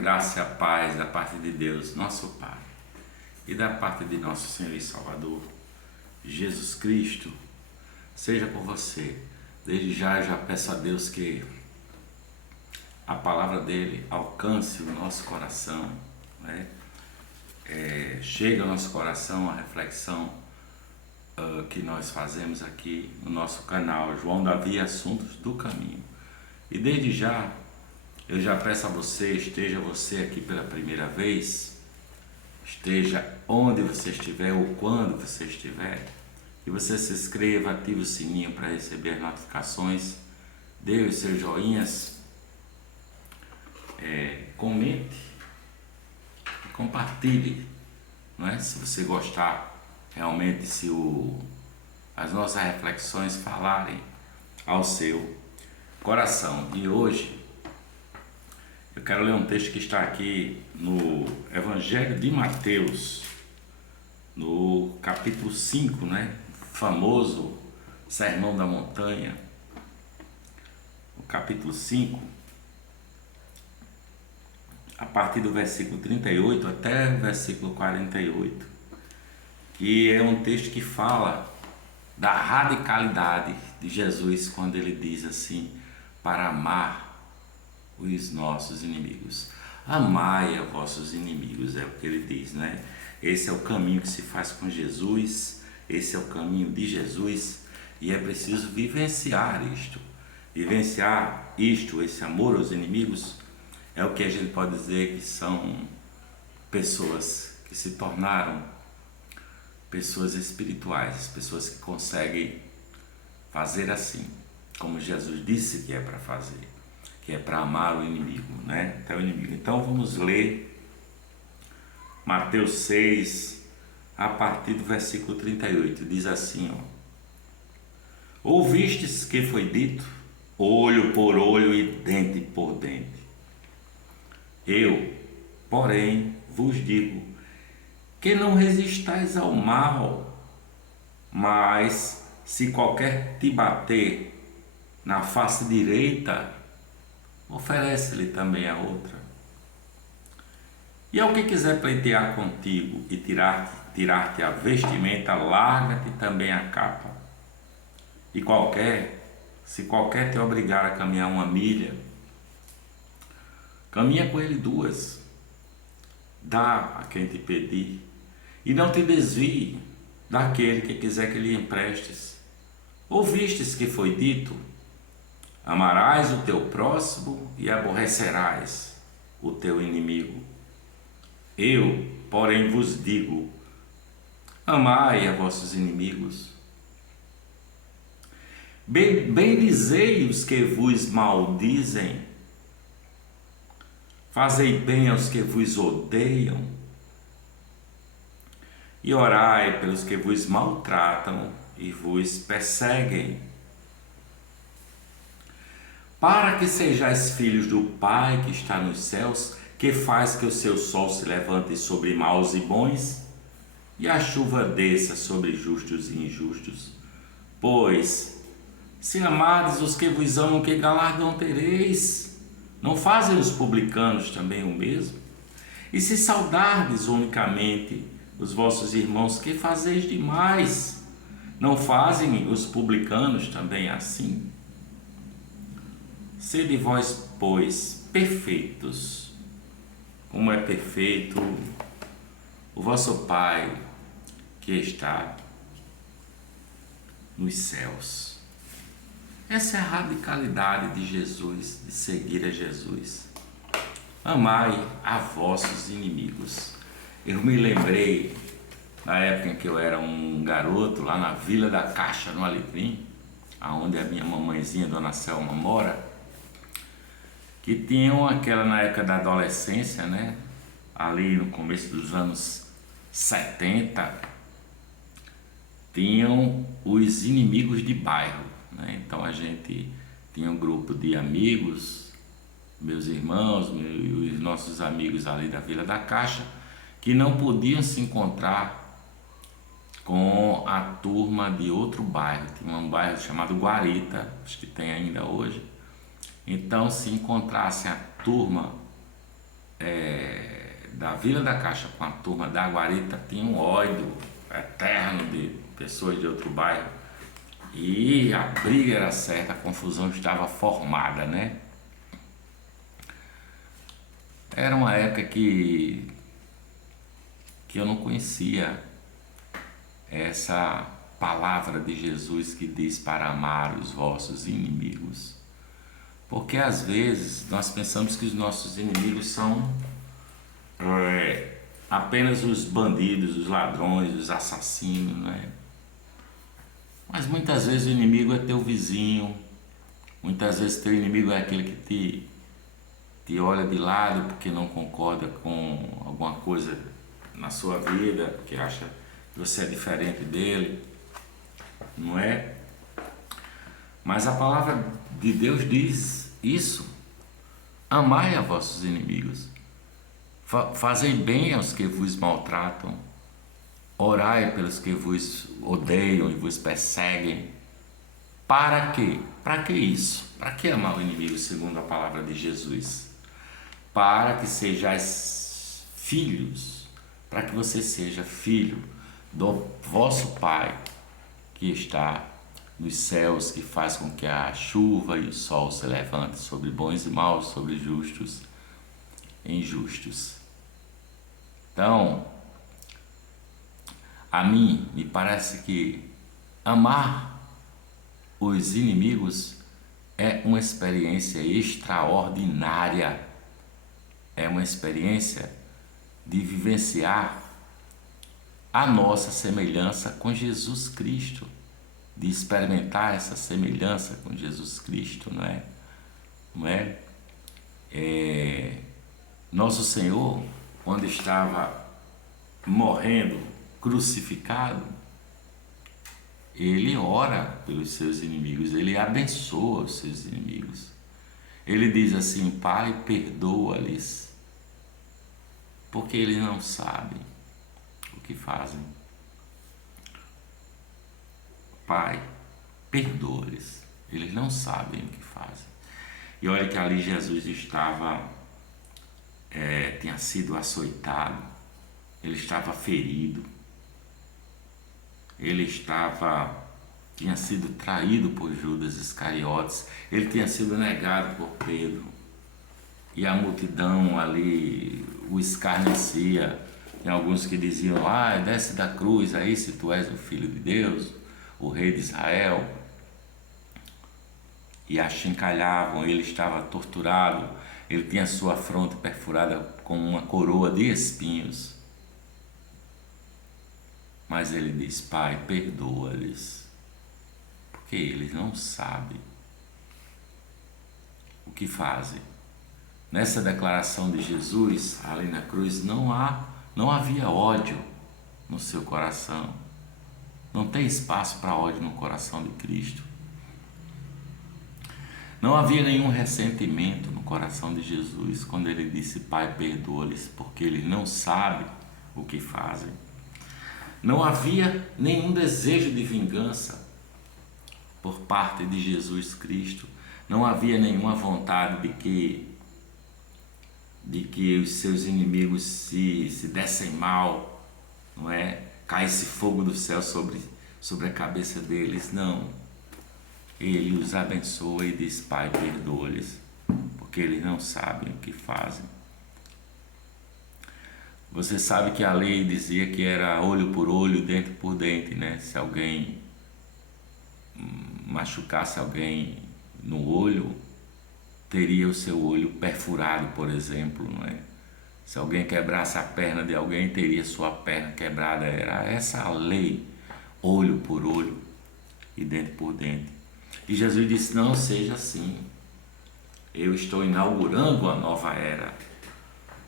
graça e a paz da parte de Deus, nosso Pai, e da parte de nosso Senhor e Salvador, Jesus Cristo, seja com você. Desde já, eu já peço a Deus que a palavra dele alcance o nosso coração, né? Chega ao nosso coração a reflexão que nós fazemos aqui no nosso canal, João Davi Assuntos do Caminho. E desde já, eu já peço a você, esteja você aqui pela primeira vez, esteja onde você estiver ou quando você estiver, que você se inscreva, ative o sininho para receber as notificações, dê os seus joinhas, comente, compartilhe, não é? Se você gostar realmente, se as nossas reflexões falarem ao seu coração. E hoje eu quero ler um texto que está aqui no Evangelho de Mateus, no capítulo 5, né? Famoso Sermão da Montanha, no capítulo 5, a partir do versículo 38 até o versículo 48, que é um texto que fala da radicalidade de Jesus quando ele diz assim: para amar os nossos inimigos. Amai a vossos inimigos, é o que ele diz, né? Esse é o caminho que se faz com Jesus, esse é o caminho de Jesus, e é preciso vivenciar isto. Vivenciar isto, esse amor aos inimigos, é o que a gente pode dizer que são pessoas que se tornaram pessoas espirituais, pessoas que conseguem fazer assim, como Jesus disse que é para fazer, que é para amar o inimigo, né? Até o inimigo. Então vamos ler Mateus 6, a partir do versículo 38, diz assim, ó: ouvistes que foi dito, olho por olho e dente por dente. Eu, porém, vos digo que não resistais ao mal, mas se qualquer te bater na face direita, oferece-lhe também a outra. E ao que quiser pleitear contigo e tirar-te a vestimenta, larga-te também a capa. E se qualquer te obrigar a caminhar 1 milha, caminha com ele 2, dá a quem te pedir, e não te desvie daquele que quiser que lhe emprestes. Ouvistes que foi dito: amarás o teu próximo e aborrecerás o teu inimigo. Eu, porém, vos digo: amai a vossos inimigos. Bendizei os que vos maldizem. Fazei bem aos que vos odeiam. E orai pelos que vos maltratam e vos perseguem, para que sejais filhos do Pai que está nos céus, que faz que o seu sol se levante sobre maus e bons, e a chuva desça sobre justos e injustos. Pois, se amardes os que vos amam, que galardão tereis? Não fazem os publicanos também o mesmo? E se saudardes unicamente os vossos irmãos, que fazeis demais? Não fazem os publicanos também assim? Sede vós, pois, perfeitos, como é perfeito o vosso Pai que está nos céus. Essa é a radicalidade de Jesus, de seguir a Jesus. Amai a vossos inimigos. Eu me lembrei na época em que eu era um garoto, lá na Vila da Caixa, no Alecrim, aonde a minha mamãezinha, Dona Selma, mora, que tinham aquela, na época da adolescência, né? Ali no começo dos anos 70, tinham os inimigos de bairro, né? Então a gente tinha um grupo de amigos, meus irmãos, os nossos amigos ali da Vila da Caixa, que não podiam se encontrar com a turma de outro bairro. Tinha um bairro chamado Guarita, acho que tem ainda hoje. Então, se encontrasse a turma da Vila da Caixa com a turma da Guarita tinha um ódio eterno de pessoas de outro bairro. E a briga era certa, a confusão estava formada, né? Era uma época que eu não conhecia essa palavra de Jesus que diz para amar os vossos inimigos. Porque às vezes nós pensamos que os nossos inimigos são apenas os bandidos, os ladrões, os assassinos, né? Mas muitas vezes o inimigo é teu vizinho, muitas vezes teu inimigo é aquele que te olha de lado porque não concorda com alguma coisa na sua vida, porque acha que você é diferente dele, não é? Mas a palavra de Deus diz isso: amai a vossos inimigos, fazei bem aos que vos maltratam, orai pelos que vos odeiam e vos perseguem. Para quê? Para que isso? Para que amar o inimigo, segundo a palavra de Jesus? Para que sejais filhos, para que você seja filho do vosso Pai que está nos céus, que faz com que a chuva e o sol se levantem sobre bons e maus, sobre justos e injustos. Então, a mim me parece que amar os inimigos é uma experiência extraordinária, é uma experiência de vivenciar a nossa semelhança com Jesus Cristo, de experimentar essa semelhança com Jesus Cristo, não é? Não é? Nosso Senhor, quando estava morrendo, crucificado, ele ora pelos seus inimigos, ele abençoa os seus inimigos. Ele diz assim: Pai, perdoa-lhes, porque eles não sabem o que fazem. Pai, perdoa-lhes, eles não sabem o que fazem. E olha que ali Jesus estava, tinha sido açoitado, ele estava ferido, ele tinha sido traído por Judas Iscariotes, ele tinha sido negado por Pedro, e a multidão ali o escarnecia. Tem alguns que diziam: desce da cruz aí se tu és o Filho de Deus, o Rei de Israel, e achincalhavam. Ele estava torturado, ele tinha sua fronte perfurada com uma coroa de espinhos. Mas ele diz: Pai, perdoa-lhes, porque eles não sabem o que fazem. Nessa declaração de Jesus, ali na cruz, não havia ódio no seu coração. Não tem espaço para ódio no coração de Cristo. Não havia nenhum ressentimento no coração de Jesus quando ele disse: Pai, perdoa-lhes, porque eles não sabem o que fazem. Não havia nenhum desejo de vingança por parte de Jesus Cristo. Não havia nenhuma vontade de que os seus inimigos se dessem mal, não é? Caísse fogo do céu sobre a cabeça deles. Não. Ele os abençoa e diz: Pai, perdoa-lhes, porque eles não sabem o que fazem. Você sabe que a lei dizia que era olho por olho, dente por dente, né? Se alguém machucasse alguém no olho, teria o seu olho perfurado, por exemplo, não é? Se alguém quebrasse a perna de alguém, teria sua perna quebrada. Era essa a lei, olho por olho e dente por dente. E Jesus disse: não seja assim. Eu estou inaugurando uma nova era.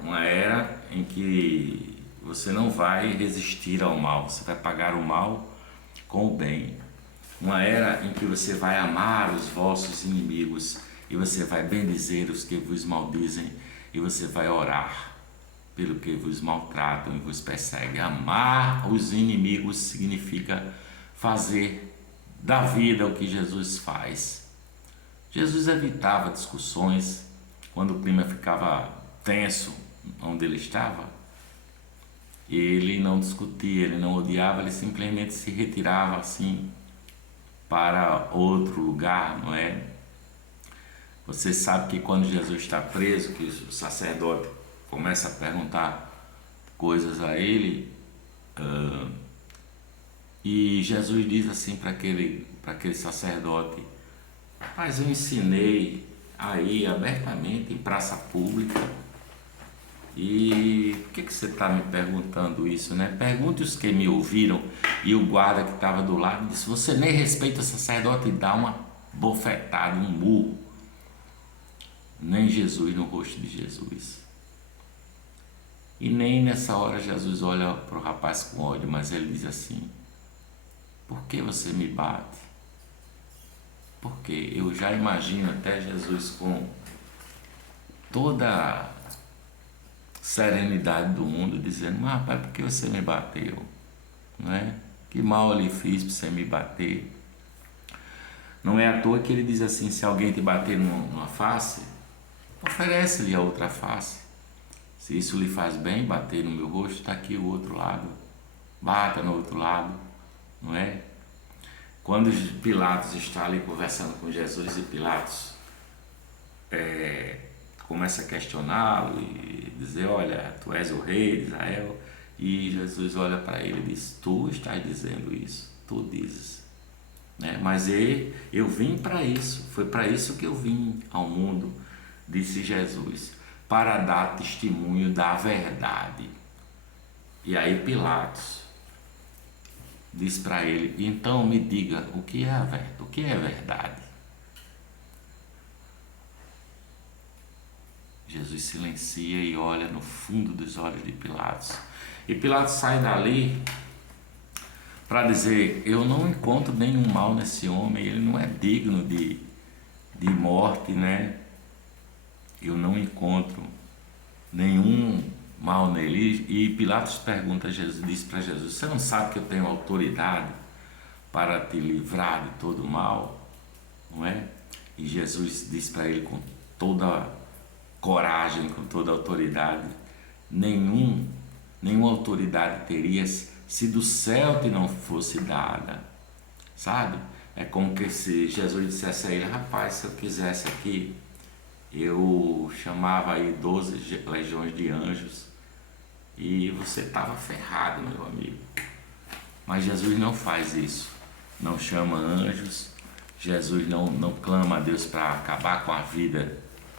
Uma era em que você não vai resistir ao mal, você vai pagar o mal com o bem. Uma era em que você vai amar os vossos inimigos e você vai bendizer os que vos maldizem e você vai orar pelo que vos maltratam e vos perseguem. Amar os inimigos significa fazer da vida o que Jesus faz. Jesus evitava discussões quando o clima ficava tenso onde ele estava, ele não discutia, ele não odiava, ele simplesmente se retirava assim para outro lugar, não é? Você sabe que quando Jesus está preso, que o sacerdote começa a perguntar coisas a ele, e Jesus diz assim para aquele sacerdote: mas eu ensinei aí abertamente em praça pública, e por que você está me perguntando isso, né? Pergunte os que me ouviram. E o guarda que estava do lado disse: você nem respeita o sacerdote, e dá uma bofetada, um murro. Nem Jesus no rosto de Jesus. E nem nessa hora Jesus olha para o rapaz com ódio, mas ele diz assim: por que você me bate? Porque eu já imagino até Jesus com toda a serenidade do mundo dizendo: mas rapaz, por que você me bateu? Não é? Que mal eu lhe fiz para você me bater? Não é à toa que ele diz assim: se alguém te bater numa face, oferece-lhe a outra face. Se isso lhe faz bem, bater no meu rosto, está aqui o outro lado. Bata no outro lado, não é? Quando Pilatos está ali conversando com Jesus e Pilatos começa a questioná-lo e dizer: olha, tu és o rei de Israel. E Jesus olha para ele e diz: tu estás dizendo isso, tu dizes. Né? Mas eu vim para isso, foi para isso que eu vim ao mundo, disse Jesus, para dar testemunho da verdade. E aí Pilatos diz para ele: então me diga, o que é verdade? Jesus silencia e olha no fundo dos olhos de Pilatos. E Pilatos sai dali para dizer: eu não encontro nenhum mal nesse homem, ele não é digno de morte, né? Eu não encontro nenhum mal nele. E Pilatos pergunta a Jesus, diz para Jesus: você não sabe que eu tenho autoridade para te livrar de todo mal, não é? E Jesus diz para ele com toda coragem, com toda autoridade: nenhuma autoridade terias se do céu te não fosse dada, sabe? É como que se Jesus dissesse a ele: rapaz, se eu quisesse aqui, eu chamava aí 12 legiões de anjos e você estava ferrado, meu amigo. Mas Jesus não faz isso, não chama anjos. Jesus não clama a Deus para acabar com a vida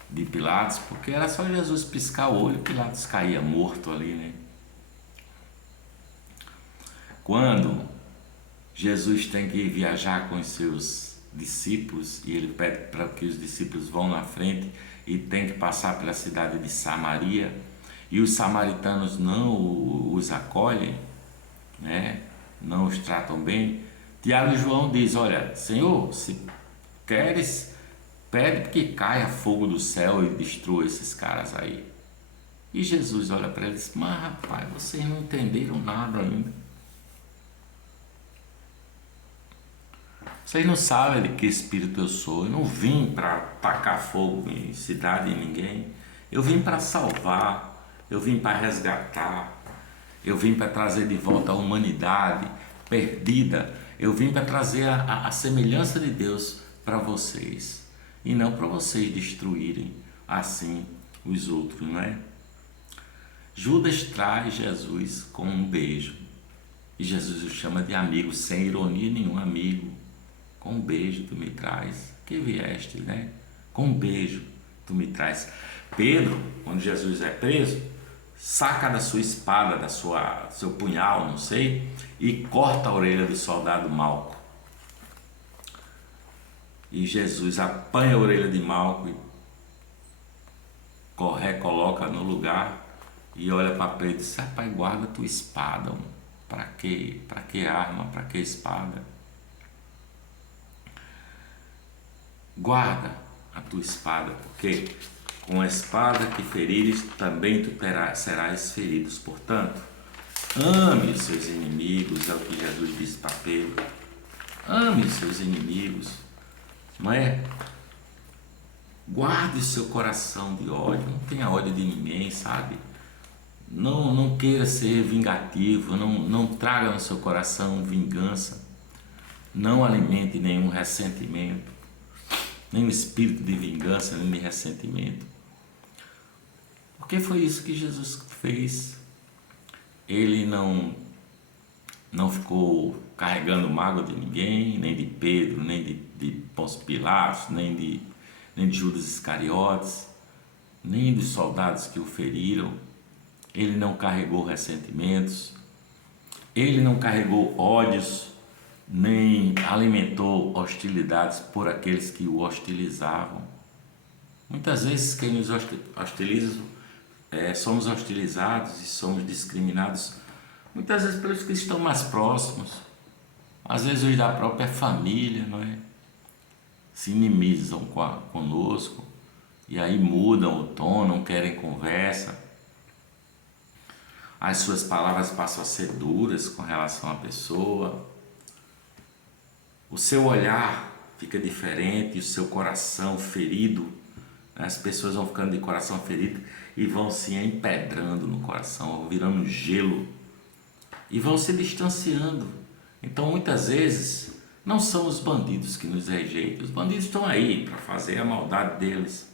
de Pilatos, porque era só Jesus piscar o olho e Pilatos caía morto ali, né? Quando Jesus tem que viajar com os seus discípulos e ele pede para que os discípulos vão na frente e tem que passar pela cidade de Samaria, e os samaritanos não os acolhem, né? Não os tratam bem, Tiago e João diz: olha, Senhor, se queres, pede que caia fogo do céu e destrua esses caras aí. E Jesus olha para eles: mas rapaz, vocês não entenderam nada ainda. Vocês não sabem de que espírito eu sou. Eu não vim para tacar fogo em cidade, em ninguém. Eu vim para salvar, eu vim para resgatar, eu vim para trazer de volta a humanidade perdida. Eu vim para trazer a semelhança de Deus para vocês, e não para vocês destruírem assim os outros, não é? Judas traz Jesus com um beijo, e Jesus o chama de amigo, sem ironia nenhuma: amigo, com um beijo tu me traz, que vieste, né? Com um beijo tu me traz. Pedro, quando Jesus é preso, saca da sua espada, seu punhal, não sei, e corta a orelha do soldado Malco. E Jesus apanha a orelha de Malco e recoloca no lugar e olha para Pedro e diz: rapaz, guarda tua espada. Para quê? Para que arma? Para que espada? Guarda a tua espada, porque com a espada que ferires, também tu serás feridos. Portanto, ame os seus inimigos, é o que Jesus disse para Pedro. Ame os seus inimigos, não é? Guarde o seu coração de ódio, não tenha ódio de ninguém, sabe? Não queira ser vingativo, não traga no seu coração vingança, não alimente nenhum ressentimento, nem espírito de vingança, nem de ressentimento. Porque foi isso que Jesus fez. Ele não ficou carregando mágoa de ninguém, nem de Pedro, nem de Pôncio Pilatos, nem de Judas Iscariotes, nem dos soldados que o feriram. Ele não carregou ressentimentos, ele não carregou ódios, nem alimentou hostilidades por aqueles que o hostilizavam. Muitas vezes quem nos hostiliza, somos hostilizados e somos discriminados, muitas vezes pelos que estão mais próximos, às vezes os da própria família, não é? Se inimizam conosco e aí mudam o tom, não querem conversa. As suas palavras passam a ser duras com relação à pessoa. O seu olhar fica diferente, o seu coração ferido. As pessoas vão ficando de coração ferido e vão se empedrando no coração, vão virando gelo e vão se distanciando. Então muitas vezes não são os bandidos que nos rejeitam. Os bandidos estão aí para fazer a maldade deles.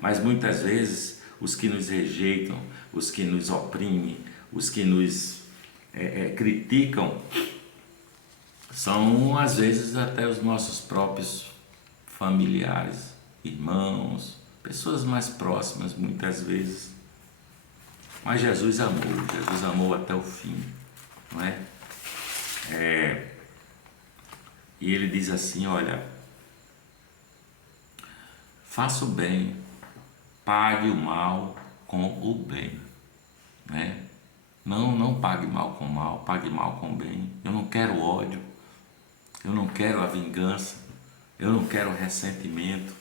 Mas muitas vezes os que nos rejeitam, os que nos oprimem, os que nos criticam, são às vezes até os nossos próprios familiares, irmãos, pessoas mais próximas muitas vezes. Mas Jesus amou até o fim, não é? E ele diz assim, olha, faça o bem, pague o mal com o bem, né? Não pague mal com mal, pague mal com bem. Eu não quero ódio, eu não quero a vingança, eu não quero o ressentimento.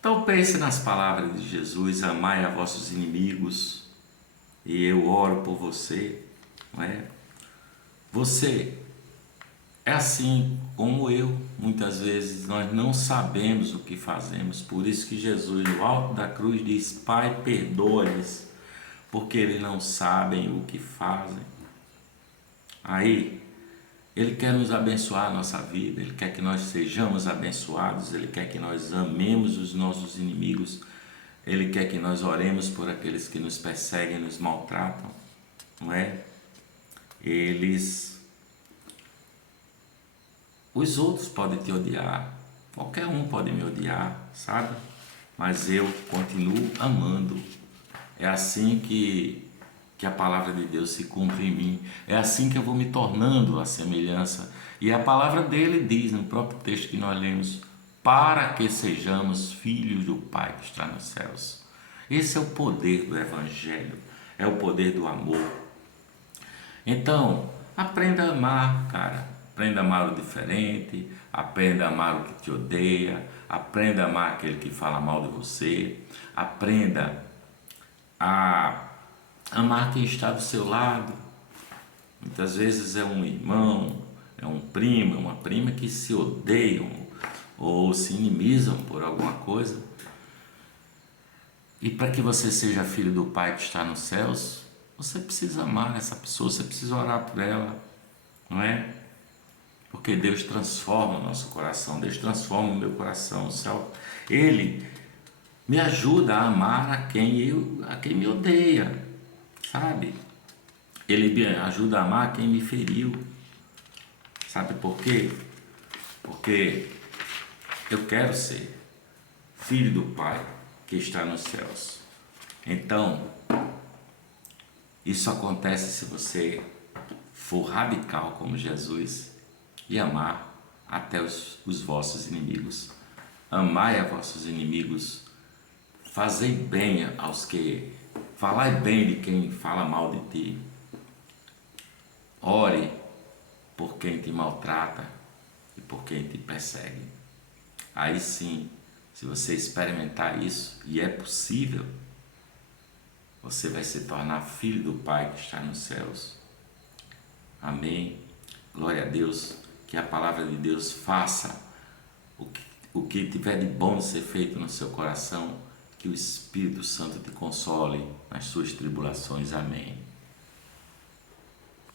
Então pense nas palavras de Jesus, amai a vossos inimigos, e eu oro por você, não é? Você é assim como eu, muitas vezes nós não sabemos o que fazemos, por isso que Jesus no alto da cruz diz, Pai, perdoa-lhes, porque eles não sabem o que fazem. Aí, Ele quer nos abençoar a nossa vida, Ele quer que nós sejamos abençoados, Ele quer que nós amemos os nossos inimigos, Ele quer que nós oremos por aqueles que nos perseguem, nos maltratam, não é? Os outros podem te odiar, qualquer um pode me odiar, sabe? Mas eu continuo amando. É assim que a palavra de Deus se cumpre em mim. É assim que eu vou me tornando a semelhança. E a palavra dele diz no próprio texto que nós lemos, para que sejamos filhos do Pai que está nos céus. Esse é o poder do Evangelho, é o poder do amor. Então, aprenda a amar, cara. Aprenda a amar o diferente, aprenda a amar o que te odeia, aprenda a amar aquele que fala mal de você, aprenda a amar quem está do seu lado. Muitas vezes é um irmão, é um primo, é uma prima que se odeiam ou se inimizam por alguma coisa. E para que você seja filho do Pai que está nos céus, você precisa amar essa pessoa, você precisa orar por ela, não é? Porque Deus transforma o nosso coração, Deus transforma o meu coração. Ele me ajuda a amar a quem me odeia, sabe? Ele me ajuda a amar quem me feriu. Sabe por quê? Porque eu quero ser filho do Pai que está nos céus. Então, isso acontece se você for radical como Jesus e amar até os vossos inimigos. Amai a vossos inimigos, fazei bem aos que... Falai bem de quem fala mal de ti. Ore por quem te maltrata e por quem te persegue. Aí sim, se você experimentar isso, e é possível, você vai se tornar filho do Pai que está nos céus. Amém. Glória a Deus. Que a palavra de Deus faça o que tiver de bom de ser feito no seu coração, Que o Espírito Santo te console nas suas tribulações. Amém.